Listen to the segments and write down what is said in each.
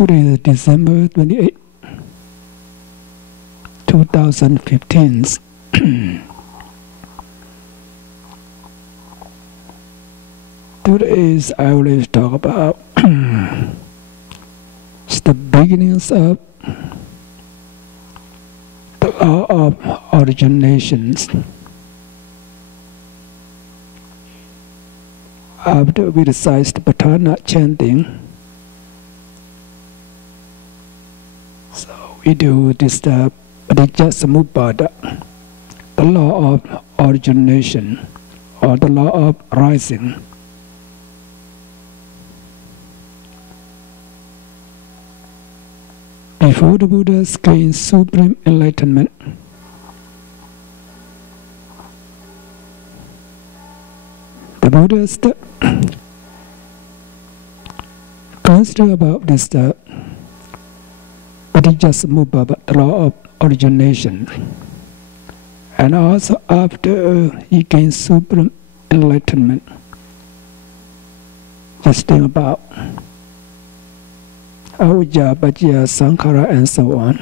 Today is December 28, 2015. Today I will talk about the beginnings of the law of originations. After we recite the Patana chanting, so we do this Pathisasamupparda, the law of origination or the law of rising. Before the Buddha gained supreme enlightenment, the Buddha considered about this Pathisasamupparda, the law of origination, and also after he gained supreme enlightenment, just think about Avijja, Chaiya, Sankhara, and so on.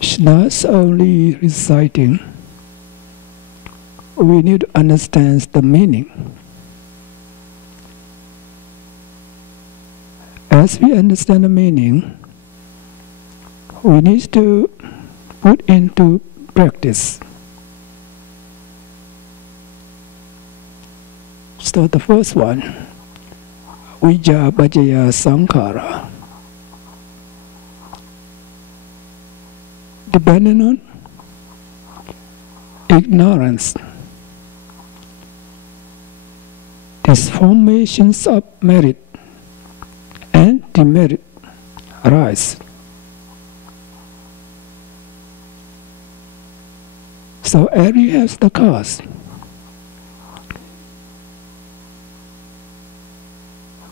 It's not only reciting. We need to understand the meaning. As we understand the meaning, we need to put into practice. So the first one, Avijja, Chaiya, Sankhara, depending on ignorance. These formations of merit and demerit arise. So every has the cause.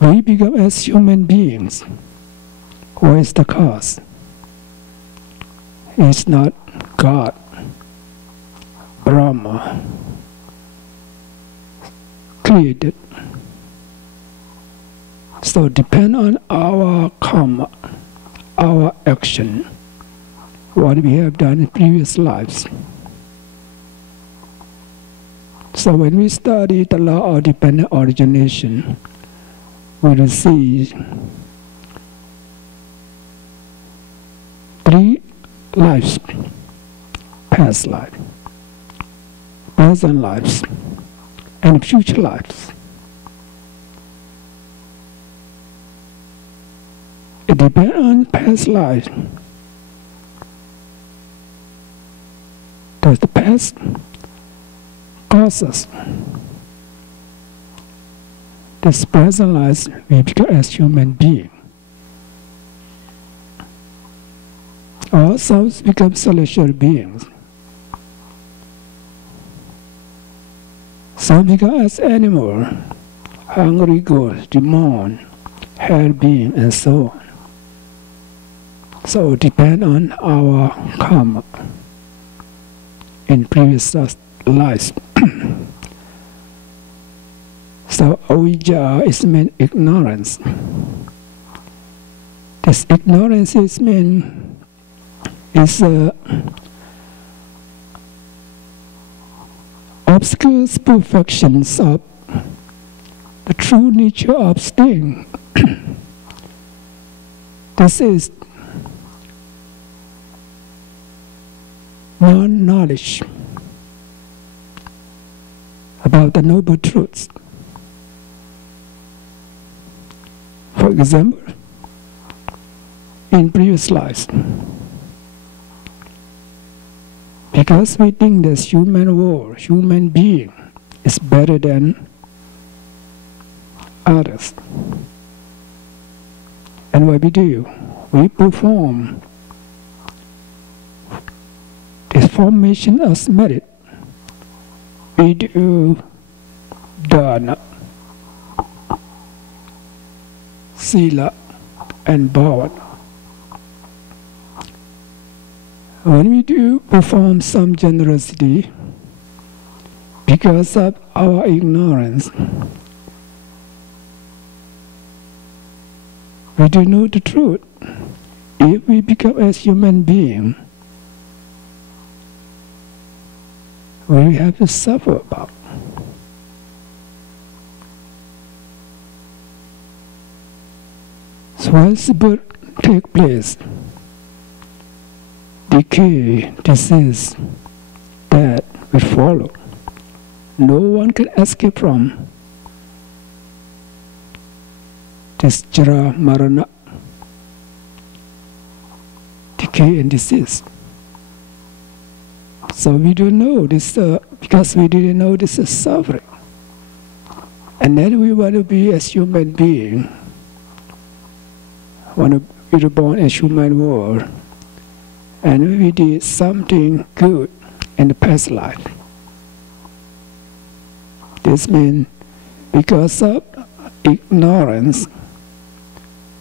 We become as human beings. What is the cause? It's not God, Brahma, created. So depend on our karma, our action, what we have done in previous lives. So when we study the law of dependent origination, we will see 3 lives: past life, present lives, and future lives. It depends on past life. Does the past cause us? This present life we become as human beings. Our souls become celestial beings. Some become as animal, hungry ghost, demon, hell being, and so on. So depend on our karma in previous lives. So avijja is meant ignorance. This ignorance is obscure perfections of the true nature of staying. This is non-knowledge about the noble truths. For example, in previous lives, because we think this human world, human being, is better than others. And what we do? We perform this formation of merit. We do dana, sila, and bhavana. When we do perform some generosity, because of our ignorance, we don't know the truth. If we become as human being, we have to suffer about. So once birth takes place, decay, disease, death will follow. No one can escape from this jara, marana, decay and disease. So we don't know this, because we didn't know this is suffering. And then we want to be as human being, want to be born as human world, and we did something good in the past life. This means because of ignorance,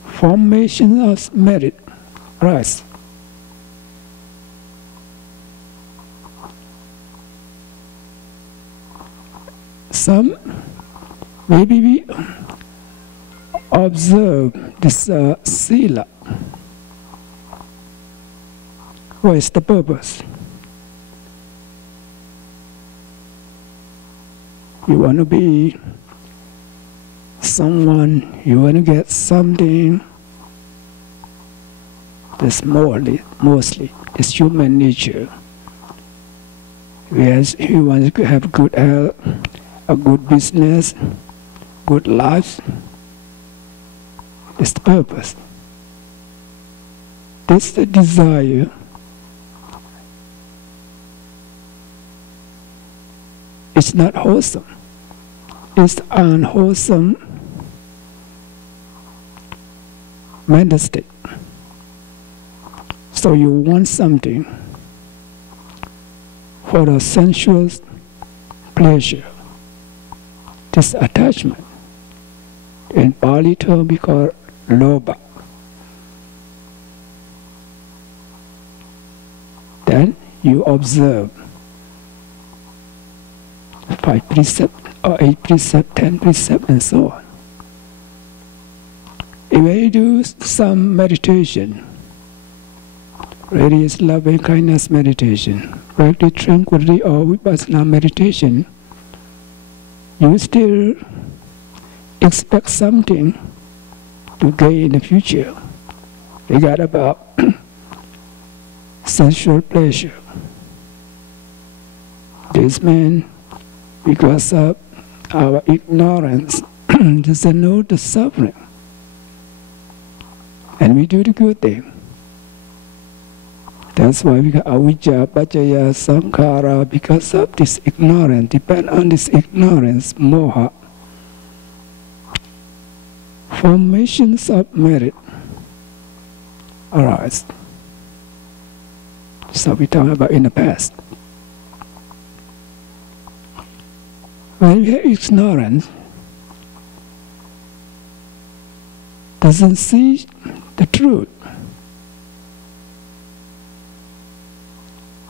formation of merit rise. Some, maybe we observe this sila. What is the purpose? You want to be someone, you want to get something. That's mostly, it's human nature. Whereas you want to have good health, a good business, good life. It's the purpose. That's the desire. It's not wholesome. It's unwholesome mental state. So you want something for the sensual pleasure. This attachment. In Pali term we call lobha. Then you observe 5 precepts or 8 precepts, 10 precepts, and so on. If you do some meditation, radius, love, and kindness meditation, practice tranquility or vipassana meditation, you still expect something to gain in the future. Regard about sensual pleasure. This means because of our ignorance, doesn't know the suffering. And we do the good thing. That's why we got avijja, pachaya, sankhara, because of this ignorance. Depend on this ignorance, moha. Formations of merit arise. So we talk about in the past. When we have ignorance, doesn't see the truth,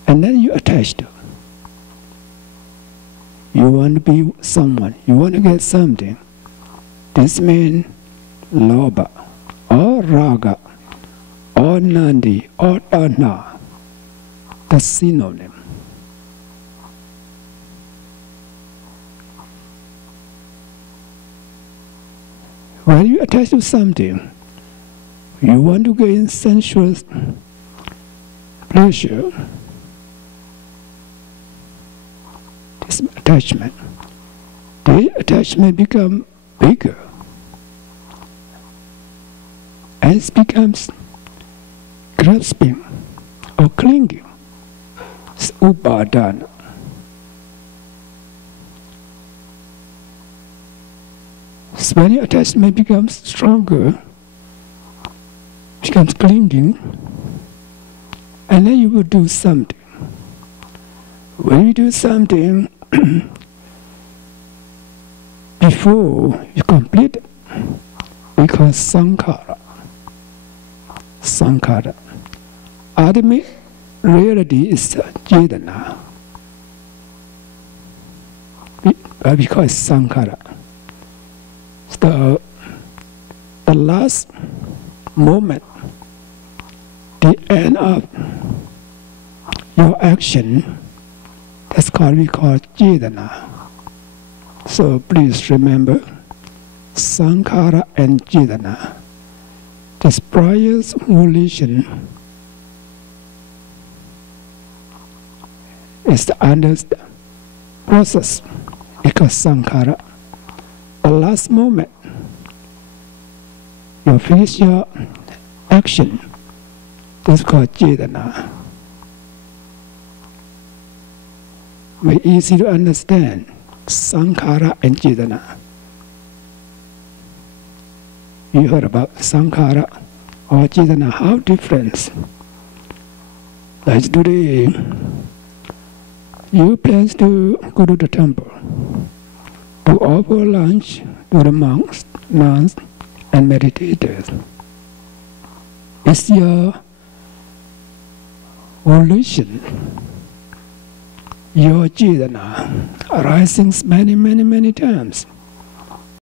and then you attach to. You want to be someone. You want to get something. This means lobha, or raga, or nandi, or tanha. That's synonym. When you attach to something, you want to gain sensual pleasure. This attachment. The attachment becomes bigger. And it becomes grasping or clinging. It's upadana. So when your attachment becomes stronger, becomes clinging, and then you will do something. When you do something, before you complete it, we call sankhara. Sankhara. Ultimate reality is chetana. We call it sankhara. The last moment, the end of your action, that's called, we call Chetana. So please remember, Sankhara and Chetana. This prior volition is the under process because Sankhara. The last moment, you finish your action. That's called Chetana. Very easy to understand. Sankhara and Chetana. You heard about Sankhara or Chetana, how different? Like today, you plan to go to the temple to offer lunch to the monks, nuns, and meditators. It's your volition, your Chetana, arising many times.